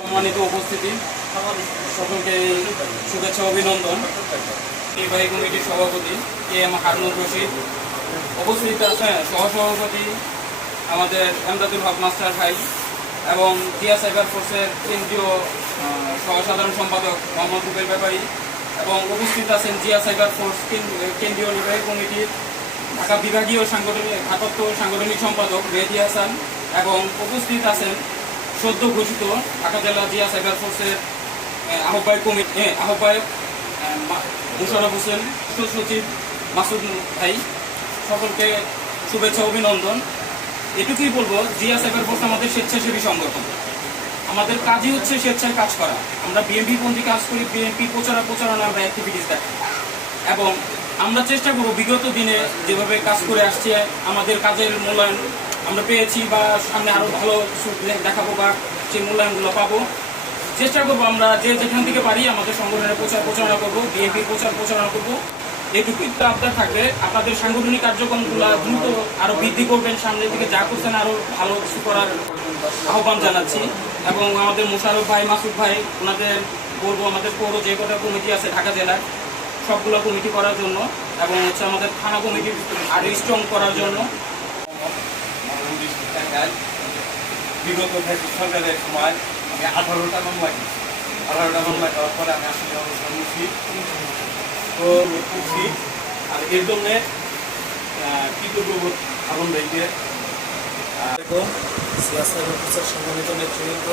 সম্মানিত উপস্থিতি, সকলকে শুভেচ্ছা অভিনন্দন। নির্বাহী কমিটির সভাপতি এম হারুনুর রশিদ, উপস্থিত আছেন সহসভাপতি আমাদের এমদাদুল হক মাস্টার ভাই এবং জিয়া সাইবার ফোর্সের কেন্দ্রীয় সহসাধারণ সম্পাদক মোহাম্মদ রুবেল ব্যাপারী, এবং উপস্থিত আছেন জিয়া সাইবার ফোর্স কেন্দ্রীয় নির্বাহী কমিটির ঢাকা বিভাগীয় ভারপ্রাপ্ত সাংগঠনিক সম্পাদক মেহেদী হাসান, এবং উপস্থিত আছেন সদ্য ঘোষিত ঢাকা জেলা জিয়া সাইবার ফোর্সের আহ্বায়ক মুশারফ হোসেন, সচিব মাসুদ ভাই। সকলকে শুভেচ্ছা অভিনন্দন। এটুকুই বলবো, জিয়া সাইবার ফোর্স আমাদের স্বেচ্ছাসেবী সংগঠন। আমাদের কাজই হচ্ছে স্বেচ্ছায় কাজ করা। আমরা বিএনপি পন্থী কাজ করি, বিএনপি প্রচারণা আমরা অ্যাক্টিভিটিস দেখাই, এবং আমরা চেষ্টা করব বিগত দিনে যেভাবে কাজ করে আসছে আমাদের কাজের মূল্যায়ন আমরা পেয়েছি বা সামনে আরও ভালো দেখাবো বা সেই মূল্যায়নগুলো পাবো। চেষ্টা করবো আমরা যে যেখান থেকে পারি আমাদের সংগঠনের প্রচারণা করবো, বিএনপির প্রচারণা করবো। এইটুকুই আবদার থাকবে, আপনাদের সাংগঠনিক কার্যক্রমগুলো দ্রুত আরও বৃদ্ধি করবেন, সামনে থেকে যা করছেন আরও ভালো কিছু করার আহ্বান জানাচ্ছি। এবং আমাদের মুশারফ ভাই, মাসুদ ভাই, ওনাদের বলবো আমাদের পৌর যে কটা কমিটি আছে ঢাকা জেলায় সবগুলো কমিটি করার জন্য, এবং হচ্ছে আমাদের থানা কমিটি আরও স্ট্রং করার জন্য। বিগত সরকারের সময় আমি 18টা মামলা গেছি। 18টা মামলা খাওয়ার পরে আমি আসলে অবস্থান করছি। আর এর জন্যে কৃতজ্ঞবোধ আলম ভাইকে, সম্মানিত নেতৃবৃন্দ,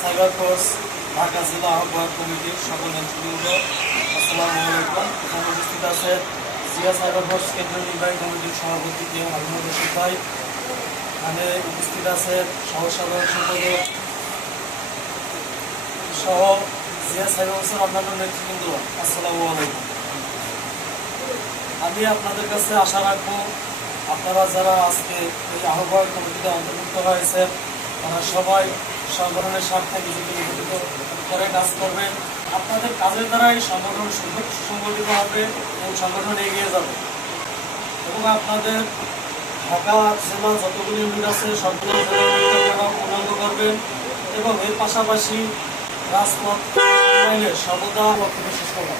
সাইবার ফোর্স ঢাকা জেলা আহ্বায়ক কমিটির সকল নেতৃবৃন্দ, আসসালামু আলাইকুম। এখানে উপস্থিত আছে জিয়া সাইবার ফোর্স কেন্দ্রীয় নির্বাহী কমিটির সভাপতি এম হারুনুর রশিদ ভাই। এখানে উপস্থিত আছে সহসাধারণ সম্পাদক সহ জিয়া সাইবার ফোর্সের অন্যান্য নেতৃবৃন্দ, আসসালামু আলাইকুম। আমি আপনাদের কাছে আশা রাখবো, আপনারা যারা আজকে এই আহ্বায়ক কমিটিতে অন্তর্ভুক্ত হয়েছেন তারা সবাই সংগঠনের স্বার্থে নিজেকে করে কাজ করবেন। আপনাদের কাজের দ্বারাই সংগঠন সুসংগঠিত হবে এবং সংগঠন এগিয়ে যাবে, এবং আপনাদের ঢাকা জেলা যতগুলি ইউনিট আছে সবগুলো পূর্ণাঙ্গ করবেন, এবং এর পাশাপাশি রাজপথ সর্বদা শেষ করবেন।